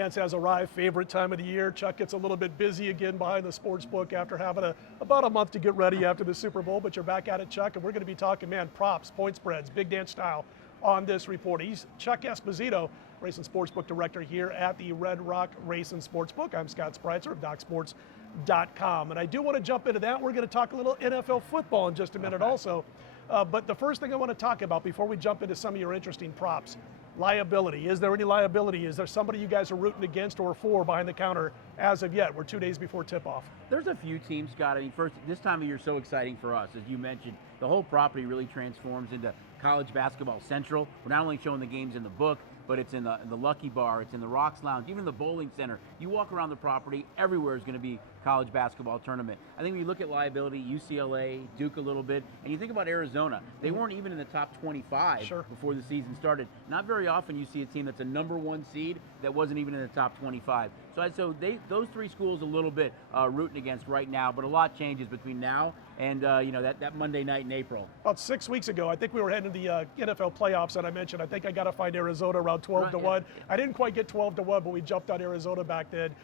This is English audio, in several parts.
dance has arrived, favorite time of the year. Chuck gets a little bit busy again behind the sports book after having about a month to get ready after the Super Bowl, but you're back at it, Chuck, and we're going to be talking, man, props, point spreads, big dance style on this report. He's Chuck Esposito, Racing Sportsbook Director here at the Red Rock Racing Sportsbook. I'm Scott Spreitzer of DocSports.com, and I do want to jump into that. We're going to talk a little NFL football in just a minute also, but the first thing I want to talk about before we jump into some of your interesting props, liability. Is there any liability? Is there somebody you guys are rooting against or for behind the counter as of yet? We're 2 days before tip-off. There's a few teams, Scott. I mean, first, this time of year is so exciting for us. As you mentioned, the whole property really transforms into college basketball central. We're not only showing the games in the book, but it's in the Lucky Bar, it's in the Rocks Lounge, even the bowling center. You walk around the property, everywhere is going to be college basketball tournament. I think when you look at liability, UCLA, Duke a little bit, and you think about Arizona, they weren't even in the top 25 before the season started. Not very often you see a team that's a #1 seed that wasn't even in the top 25. So those three schools a little bit rooting against right now, but a lot changes between now and that Monday night in April. About 6 weeks ago, I think we were heading to the NFL playoffs, and I mentioned I think I got to find Arizona around 12 to 1. I didn't quite get 12 to 1, but we jumped on Arizona back then.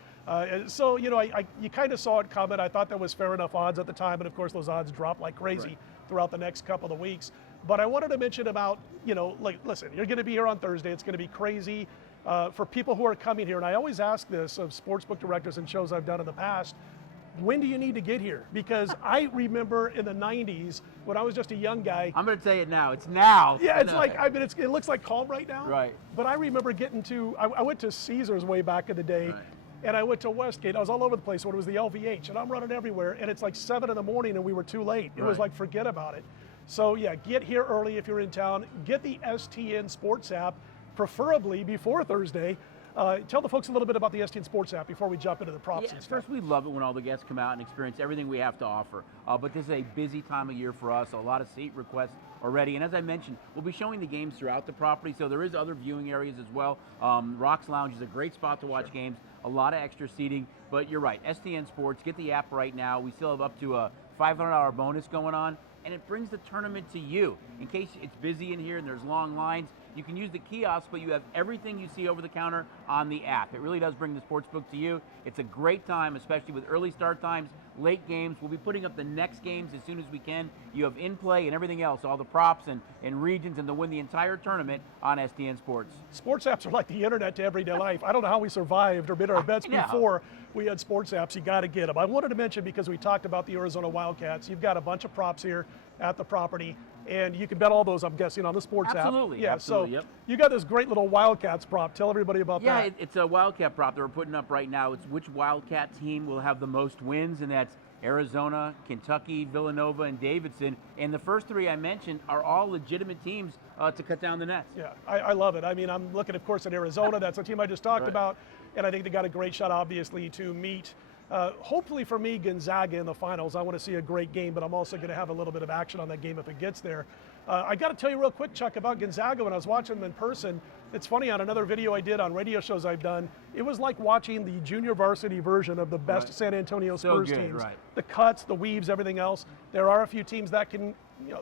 So you kind of saw it coming. I thought that was fair enough odds at the time, and of course those odds dropped like crazy throughout the next couple of weeks. But I wanted to mention about, listen, you're going to be here on Thursday. It's going to be crazy for people who are coming here. And I always ask this of sportsbook directors and shows I've done in the past. When do you need to get here? Because I remember in the 90s when I was just a young guy. I'm going to say it now. It's now. Yeah, it's like, it looks like calm right now. Right. But I remember getting to, I went to Caesars way back in the day. Right. And I went to Westgate. I was all over the place when it was the LVH, and I'm running everywhere, and it's like 7 in the morning, and we were too late. It was like, forget about it. So yeah, get here early if you're in town. Get the SDN Sports App, preferably before Thursday. Tell the folks a little bit about the SDN Sports App before we jump into the props and stuff. First, we love it when all the guests come out and experience everything we have to offer. But this is a busy time of year for us. A lot of seat requests already. And as I mentioned, we'll be showing the games throughout the property, so there is other viewing areas as well. Rocks Lounge is a great spot to watch games. A lot of extra seating. But you're right, SDN Sports, get the app right now. We still have up to a $500 bonus going on. And it brings the tournament to you. In case it's busy in here and there's long lines, you can use the kiosk, but you have everything you see over the counter on the app. It really does bring the sportsbook to you. It's a great time, especially with early start times, late games. We'll be putting up the next games as soon as we can. You have in-play and everything else, all the props and regions, and to win the entire tournament on SDN Sports. Sports apps are like the internet to everyday life. I don't know how we survived or made our bets before we had sports apps. You got to get them. I wanted to mention, because we talked about the Arizona Wildcats, you've got a bunch of props here at the property, and you can bet all those, I'm guessing, on the sports app. Absolutely. So you got this great little Wildcats prop. Tell everybody about that. Yeah, it's a Wildcat prop that we're putting up right now. It's which Wildcat team will have the most wins, and that's Arizona, Kentucky, Villanova, and Davidson. And the first three I mentioned are all legitimate teams to cut down the nets. Yeah, I love it. I mean, I'm looking, of course, at Arizona. That's a team I just talked about, and I think they got a great shot, obviously, to meet hopefully for me, Gonzaga in the finals. I want to see a great game, but I'm also going to have a little bit of action on that game if it gets there. I got to tell you real quick, Chuck, about Gonzaga. When I was watching them in person, it's funny, on another video I did on radio shows I've done, it was like watching the junior varsity version of the best San Antonio Spurs teams. The cuts, the weaves, everything else. There are a few teams that can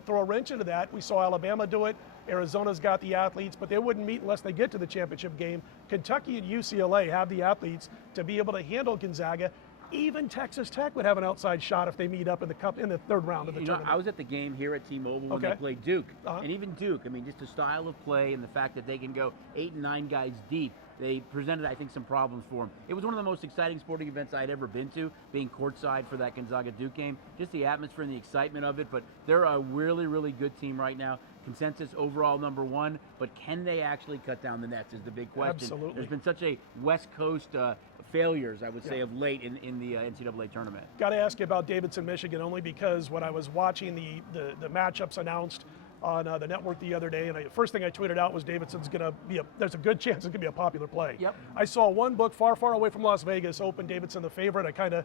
throw a wrench into that. We saw Alabama do it. Arizona's got the athletes, but they wouldn't meet unless they get to the championship game. Kentucky and UCLA have the athletes to be able to handle Gonzaga. Even Texas Tech would have an outside shot if they meet up in the third round of the tournament. I was at the game here at T-Mobile when they played Duke. And even Duke, I mean, just the style of play and the fact that they can go 8 and 9 guys deep, they presented, I think, some problems for them. It was one of the most exciting sporting events I'd ever been to, being courtside for that Gonzaga-Duke game. Just the atmosphere and the excitement of it, but they're a really, really good team right now. Consensus overall #1, but can they actually cut down the nets is the big question. Absolutely. There's been such a West Coast failures, I would say, of late in the NCAA tournament. Got to ask you about Davidson, Michigan, only because when I was watching the matchups announced on the network the other day, and the first thing I tweeted out was Davidson's going to be there's a good chance it's going to be a popular play. I saw one book far, far away from Las Vegas open Davidson the favorite. I kind of,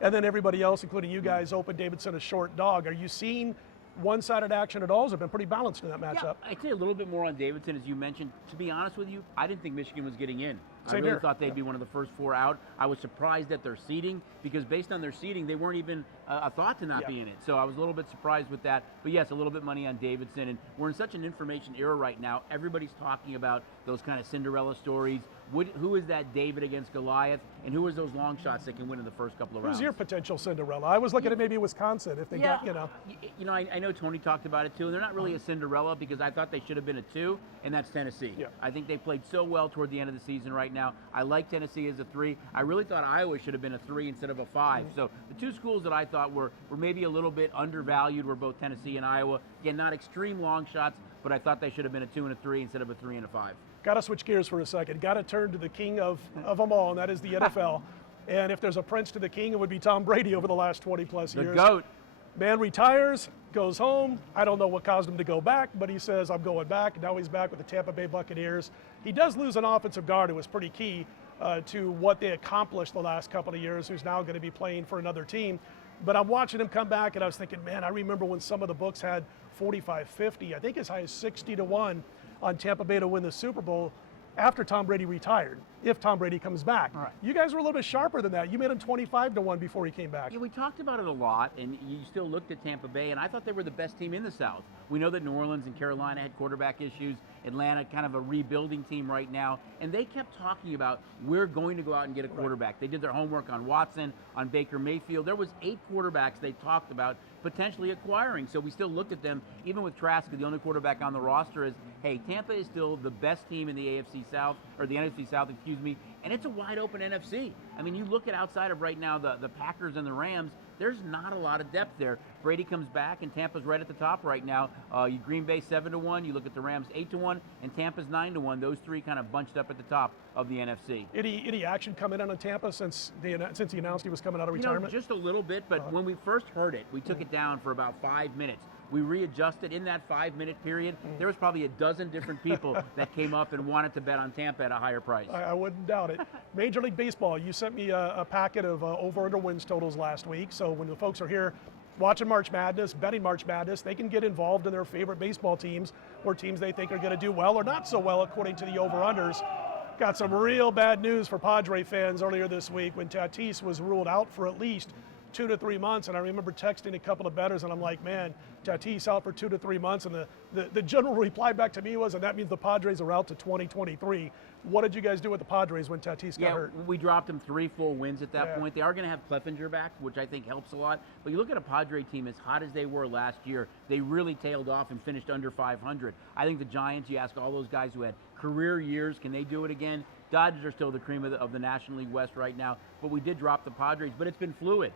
and then everybody else, including you guys, opened Davidson a short dog. Are you seeing one-sided action at all? Has it been pretty balanced in that matchup? Yeah, I'd say a little bit more on Davidson, as you mentioned. To be honest with you, I didn't think Michigan was getting in. I really thought they'd be one of the first 4 out. I was surprised at their seeding because based on their seeding, they weren't even a thought to not be in it. So I was a little bit surprised with that. But yes, a little bit money on Davidson. And we're in such an information era right now. Everybody's talking about those kind of Cinderella stories. Who is that David against Goliath? And who is those long shots that can win in the first couple of rounds? Who's your potential Cinderella? I was looking at maybe Wisconsin if they got, I know Tony talked about it too, and they're not really a Cinderella because I thought they should have been a 2, and that's Tennessee. Yeah. I think they played so well toward the end of the season right now. I like Tennessee as a 3. I really thought Iowa should have been a 3 instead of a 5. So the 2 schools that I thought were maybe a little bit undervalued were both Tennessee and Iowa. Again, not extreme long shots, but I thought they should have been a 2 and a 3 instead of a 3 and a 5. Got to switch gears for a second. Got to turn to the king of them all, and that is the NFL. And if there's a prince to the king, it would be Tom Brady over the last 20-plus years. The GOAT. Man retires, goes home. I don't know what caused him to go back, but he says, I'm going back. Now he's back with the Tampa Bay Buccaneers. He does lose an offensive guard who was pretty key to what they accomplished the last couple of years, who's now going to be playing for another team. But I'm watching him come back, and I was thinking, man, I remember when some of the books had 45-50, I think as high as 60-1 on Tampa Bay to win the Super Bowl after Tom Brady retired, if Tom Brady comes back. Right. You guys were a little bit sharper than that. You made him 25-1 before he came back. Yeah, we talked about it a lot, and you still looked at Tampa Bay, and I thought they were the best team in the South. We know that New Orleans and Carolina had quarterback issues, Atlanta kind of a rebuilding team right now, and they kept talking about, we're going to go out and get a quarterback. Right. They did their homework on Watson, on Baker Mayfield. There was 8 quarterbacks they talked about potentially acquiring, so we still looked at them, even with Trask, the only quarterback on the roster is, hey, Tampa is still the best team in the AFC South, or the NFC South, excuse me, and it's a wide open NFC. I mean, you look at outside of right now the Packers and the Rams, there's not a lot of depth there. Brady comes back, and Tampa's right at the top right now. Green Bay 7-1. You look at the Rams 8-1, and Tampa's 9-1. Those 3 kind of bunched up at the top of the NFC. Any action coming in on Tampa since he announced he was coming out of retirement? Just a little bit, but when we first heard it, we took it down for about 5 minutes. We readjusted in that 5-minute period. There was probably a dozen different people that came up and wanted to bet on Tampa at a higher price. I wouldn't doubt it. Major League Baseball, you sent me a packet of over-under wins totals last week. So when the folks are here watching March Madness, betting March Madness, they can get involved in their favorite baseball teams or teams they think are going to do well or not so well according to the over-unders. Got some real bad news for Padre fans earlier this week when Tatis was ruled out for at least 2 to 3 months, and I remember texting a couple of bettors, and I'm like, man, Tatis out for 2 to 3 months, and the general reply back to me was, and that means the Padres are out to 2023. What did you guys do with the Padres when Tatis got hurt? We dropped them 3 full wins at that point. They are going to have Cleffinger back, which I think helps a lot. But you look at a Padre team as hot as they were last year, they really tailed off and finished under 500. I think the Giants, you ask all those guys who had career years, can they do it again? Dodgers are still the cream of the National League West right now, but we did drop the Padres, but it's been fluid.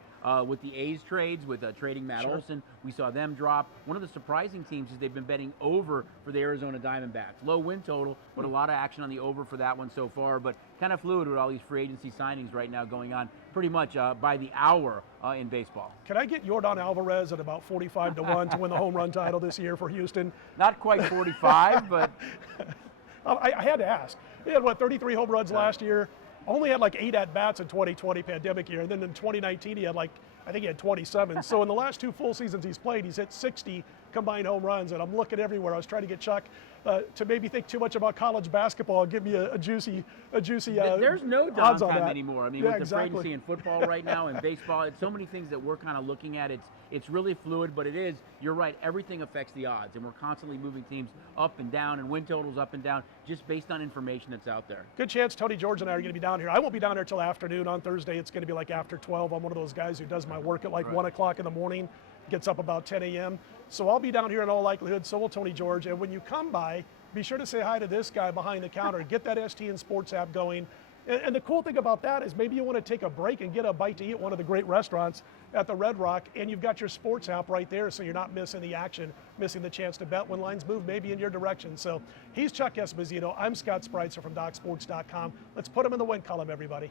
With the A's trades, with trading Matt Olson, we saw them drop. One of the surprising teams is they've been betting over for the Arizona Diamondbacks. Low win total, but a lot of action on the over for that one so far, but kind of fluid with all these free agency signings right now going on pretty much by the hour in baseball. Can I get Yordan Alvarez at about 45-1 to win the home run title this year for Houston? Not quite 45, but... I had to ask. He had, 33 home runs last year? Only had 8 at-bats in 2020 pandemic year, and then in 2019 he had I think he had 27. So in the last 2 full seasons he's played, he's hit 60 combined home runs, and I'm looking everywhere. I was trying to get Chuck to maybe think too much about college basketball and give me a juicy There's no odds on downtime that anymore. I mean, with the free agency in football right now and baseball, it's so many things that we're kind of looking at. It's really fluid, but you're right, everything affects the odds, and we're constantly moving teams up and down and win totals up and down just based on information that's out there. Good chance Tony George and I are going to be down here. I won't be down here till afternoon on Thursday. It's going to be after 12. I'm one of those guys who does my work at 1 o'clock in the morning, gets up about 10 a.m. So I'll be down here in all likelihood, so will Tony George. And when you come by, be sure to say hi to this guy behind the counter. Get that SDN Sports App going. And the cool thing about that is maybe you want to take a break and get a bite to eat at one of the great restaurants at the Red Rock, and you've got your sports app right there, so you're not missing the action, missing the chance to bet when lines move maybe in your direction. So he's Chuck Esposito. I'm Scott Spreitzer from DocSports.com. Let's put him in the win column, everybody.